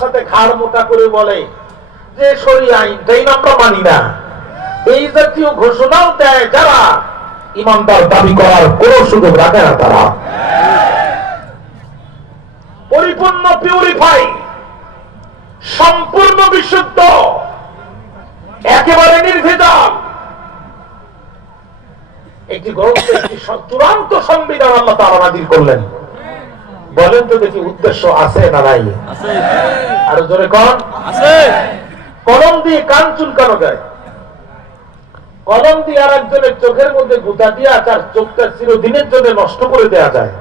সাথে ঘাড় মোটা করে বলে যে শরীয়ত আইনটাই আমরা মানি না, এই জাতীয় ঘোষণাও দেয় যারা ইমানদার দাবি করার কোন সুযোগ রাখে না। তারা পরিপূর্ণ পিউরিফাই, সম্পূর্ণ বিশুদ্ধ, একেবারে নির্ভেজাল একটি গ্রন্থ, একটি চূড়ান্ত সংবিধান আল্লাহ তাআলা নাযিল করলেন। বলেন তো দেখি উদ্দেশ্য আছে না নাই? আরো জোরে কোন আছে? কলম দিয়ে কান চুলকানো যায়, কলম দিয়ে আর একজনের চোখের মধ্যে গুঁতা দিয়ে তার চোখটা চিরদিনের জন্য নষ্ট করে দেওয়া যায়,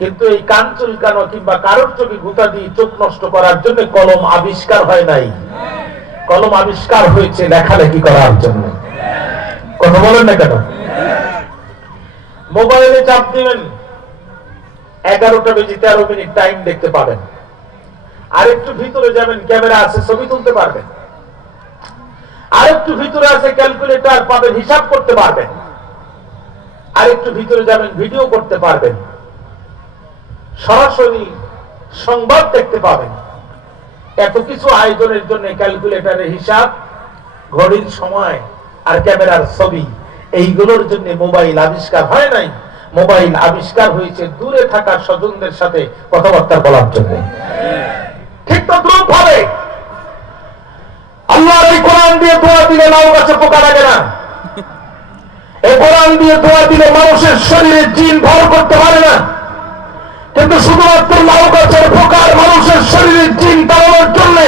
কিন্তু এই কান চুলকানো কিংবা কারোর চোখে গুঁতা দিয়ে চোখ নষ্ট করার জন্য কলম আবিষ্কার হয় নাই। কলম আবিষ্কার হয়েছে লেখালেখি করার জন্য। কথা বলেন না কেন? মোবাইলে চাপ দিবেন, 11:13 টাইম দেখতে পাবেন। আরেকটু ভিতরে যাবেন, ক্যামেরা আছে, ছবি তুলতে পারবেন। আরেকটু ভিতরে আছে ক্যালকুলেটর পাবেন, হিসাব করতে পারবেন। আরেকটু ভিতরে যাবেন, ভিডিও করতে পারবেন, সরাসরি সংবাদ দেখতে পাবেন। এত কিছু আয়োজনের জন্য ক্যালকুলেটরের হিসাব, ঘড়ির সময় আর ক্যামেরার ছবি, এইগুলোর জন্য মোবাইল আবিষ্কার হয় নাই। মোবাইল আবিষ্কার হয়েছে দূরে থাকা স্বজনদের সাথে কথাবার্তা বলার জন্য। ঠিক তদ্রুপ ভাবে আল্লাহর এই কোরআন দিয়ে দোয়া দিলে লাউ গাছে পোকা লাগে না। এই কোরআন দিয়ে দোয়া দিলে মানুষের শরীরে জিন ভর করতে পারে না, কিন্তু শুধুমাত্র লাউ গাছের পোকার মানুষের শরীরে জিন তাড়ানোর জন্য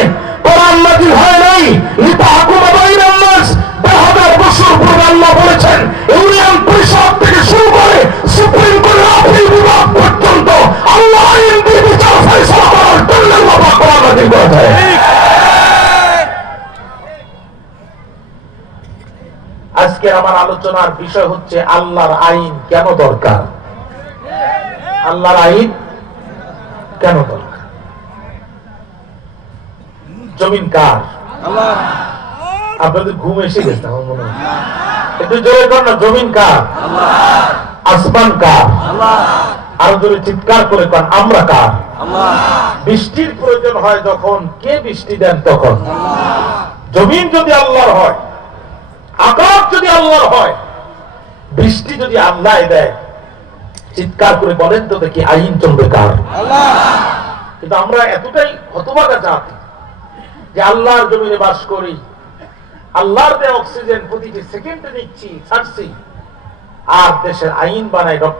কোরআন নাযিল হয় নাই। লিতাহকুমা বাইনান নাস, 2000 বছর পূর্বে আল্লাহ বলেছেন ইউনিয়ন পরিষদ থেকে শুরু করে সুপ্রিম কোর্টের আপিল বিভাগ পর্যন্ত আল্লাহ আইন দিয়ে বিচার ফয়সালা করার জন্য আল্লাহ পাক কোরআন নাযিল করেছেন। আজকে আমার আলোচনার বিষয় হচ্ছে আল্লাহর আইন কেন দরকার। আল্লাহর আইন কেন দরকার? জমিন কার? আল্লাহ। আপনাদের ঘুম এসে গেছে আমার মনে হয়, একটু জোরে কর না। জমিন কার? আল্লাহ। আসমান কার? আল্লাহ। আরো জোরে চিৎকার করে কর, আমরা কার? আল্লাহ। বৃষ্টির প্রয়োজন হয় যখন, কে বৃষ্টি দেন তখন? আল্লাহ। জমিন যদি আল্লাহর হয়, আকাশ যদি আল্লাহর হয়, বৃষ্টি যদি আল্লাহ দেয়, চিৎকার করে বলেন তো দেখি আইন চলবে কার? আল্লাহ। কিন্তু আমরা এতটাই হতভাগা জাতি যে আল্লাহর জমিনে বাস করি, আল্লাহর দেয়া অক্সিজেন প্রতিটি সেকেন্ডে নিচ্ছি, ছাড়ছি, আর দেশের আইন বানাই ডক্টর